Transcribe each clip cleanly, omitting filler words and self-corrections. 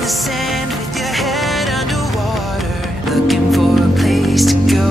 the sand with your head underwater, looking for a place to go.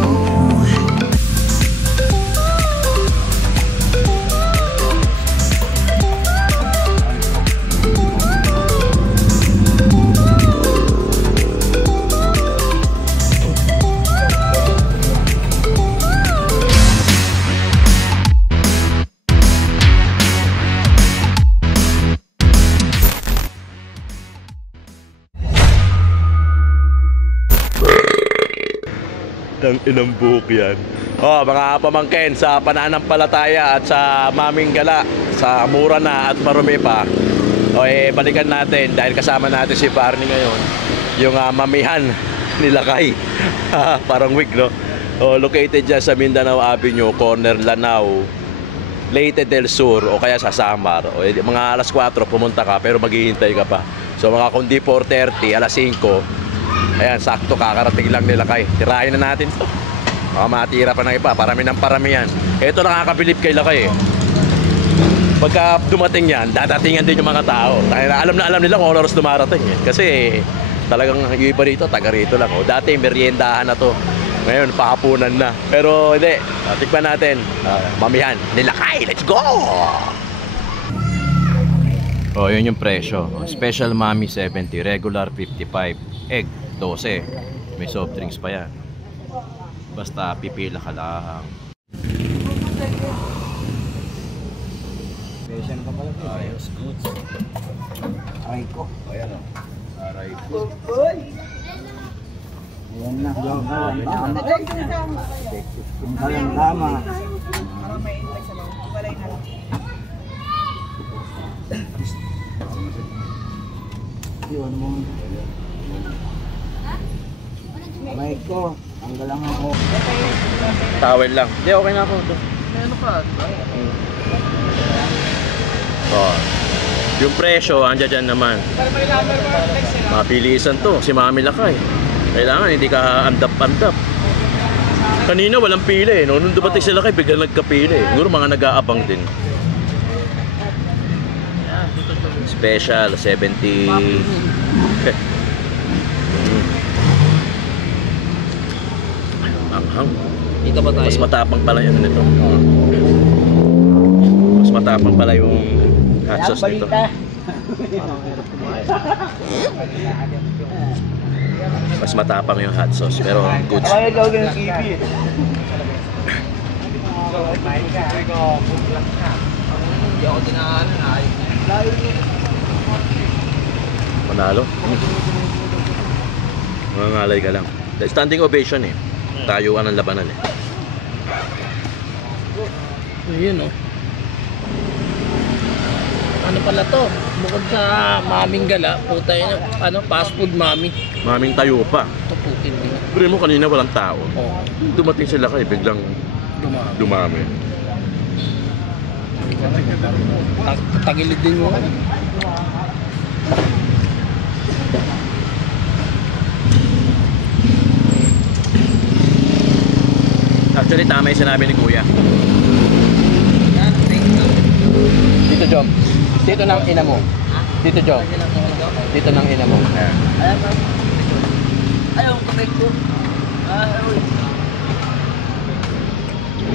Ang inang buhok yan. Oh, mga pamangkin, sa pananampalataya at sa Maming Gala, sa mura na at marumi pa, o balikan natin dahil kasama natin si Barney ngayon, yung mamihan ni Lakay. Parang wig, no? Located dyan sa Mindanao Avenue, corner Lanao, Leyte del Sur, o kaya sa Samar. Mga alas 4 pumunta ka pero maghihintay ka pa. So mga kundi 4:30, alas 5, ayan, sakto, kakarating lang nila Lakay. Tirahin na natin to. Baka matira pa ng iba, parami ng parami yan. Ito nakakabilib kay Lakay eh. Pagka dumating yan, dadatingan din yung mga tao. Alam na alam nila kung oras dumarating eh. Kasi talagang yung iba rito, taga rito lang. Dati meriendahan na to. Ngayon, pahapunan na. Pero hindi, tikman natin. Mamihan ni Lakay, let's go! Oh, yun yung presyo. Special Mami 70, regular 55, egg 12. May soft drinks pa yan. Basta pipila ka lang. Special ka pala. Ayos, goods. Aray ko. Ayan o. Aray ko. Ayan na. Ang kalang tama. Yun mo. Aray ko. Ang galang ako. Towel lang. Hindi, okay na ako. Ano pa? Oh. Yung presyo, andyan dyan naman. Mapilisan to. Si Mami Lakay. Kailangan hindi ka andap-andap. Kanina walang pili. Nung dumating sila kay biglang nagkapili. Siguro mga nag-aabang din. Special 70. Anghang. Dito ba tayo? Mas matapang pala yung nito. Mas matapang pala yung hot sauce nito. Mas matapang yung hot sauce pero good. Ay, ikaw ganun TV. Hindi ako tinaanan na. Manalo. Mangangalay ka lang. Standing ovation eh. Tayo ka ng labanan eh. Ayun oh. Ano pala to? Bukod sa Maming Gala, puta yun. Ano? Fast food mami. Maming tayo pa. Tupukin nila. Pero mo kanina walang tao. Oo. Dumating sila kay biglang dumami. Tagilid din mo. Actually, tama yung sinabi ni Kuya. Dito, Jom. Dito ng ina mo. Dito, Jom. Dito ng ina mo. Ayan. Ayaw, kapit ko.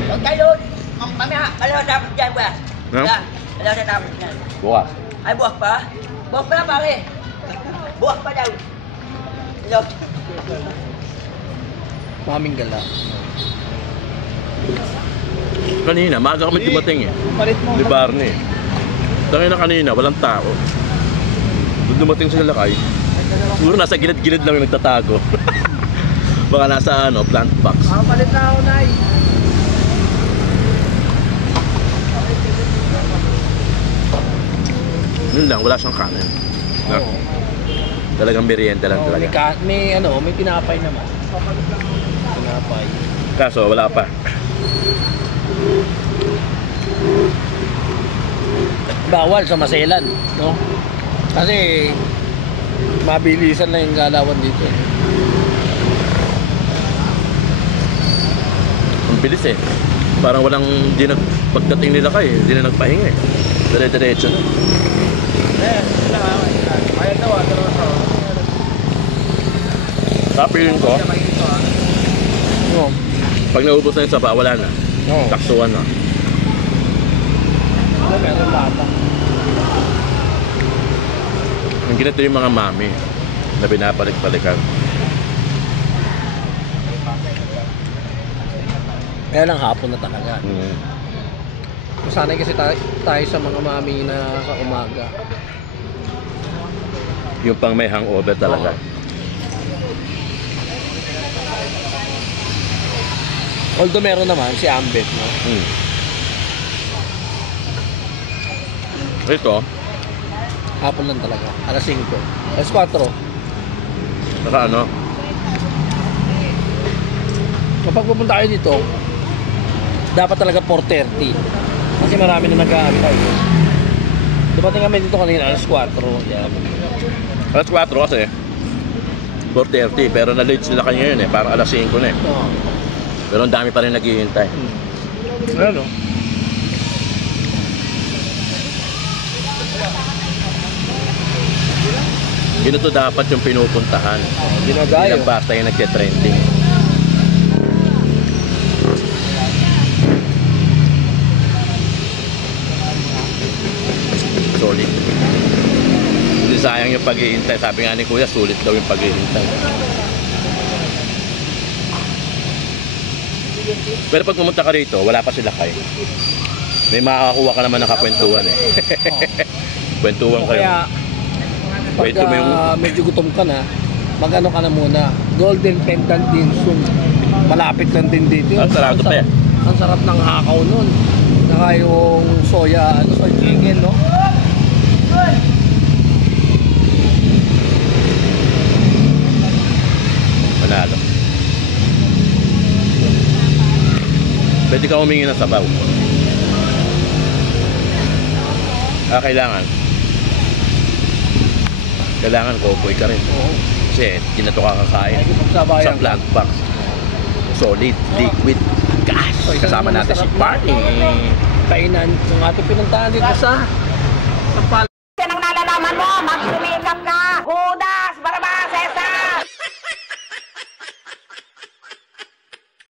Huwag kayo. Kami ha. Kalaw tapos dyan, buwas. Ha? Kalaw tapos dyan. Bukas. Ay, buwas pa? Buwas pa na, pare. Buwas pa daw. Hello. Maming Gala. Kanina, maaga kami dumating eh. Palit mo. Ni Barney. Tangin na kanina, walang tao. Doon dumating sila Lakay. Siguro nasa gilid-gilid lang yung nagtatago. Baka nasa plant box. Palit na ako, Nay. Yun lang, wala siyang kanin. No? Talagang merienda lang talaga. May tinapay naman. Tinapay. Kaso, wala pa. Bawal sa Maselan, no? Kasi mabilisan na yung galawan dito. Ang bilis eh. Parang walang pagdating nila kay, hindi na nagpahinga eh. Dire-diretso na. Kaya daw, Kapiling ko, Oo. pag naubos na yung saba, wala na. Oo. Taksuan na. Ano, meron bata. Yung ganito yung mga mami na binabalik-balikan. Kaya lang hapon na talaga. Mm. Sanay kasi tayo sa mga mami na sa umaga. Yung pang may hangover talaga. Although meron naman si Ambet, no? Mm. Ito, Hapon lang talaga. Alas 5. Alas 4. naka ano, Kapag pupunta kayo dito, dapat talaga 4:30. Kasi marami na nag-aantay. Dumating kami dito kanina, alas 4. Yan. alas 4 kasi 4:30, pero na-late sila kanya yun eh, parang alas 5 na eh. Oo. Pero ang dami pa rin naghihintay. Ano? Ganito dapat yung pinupuntahan. Ginagayo. Ilang basta yung nagte-trending. Solid. Hindi sayang yung paghihintay. Sabi nga ni Kuya, sulit daw yung paghihintay. Pero pag pumunta ka rito, wala pa sila kayo. May makakakuha ka naman ng kakwentuhan eh. Kwentuhan kayo. Kaya, pag Kwento mo yung- medyo gutom ka na, mag-ano ka na muna. Golden Pendant Dim Sum. Malapit lang din dito. Ang sarap pa eh. Ang sarap ng hakaw nun. Saka yung soya, soy chicken, no? Manalo. Pwede ka humingi ng sabaw. Kailangan. Kailangan kopoy ka rin. Oo. Kasi ginato ka kakain. Ay, pagsabayan Sa plant box. Solid, liquid, gas. So, isa Kasama naman natin si masarap Party. na kainan yung ating pinuntahan dito sa Yan ang nalalaman mo, magsumikap ka! Judas! Barabas! Cesar!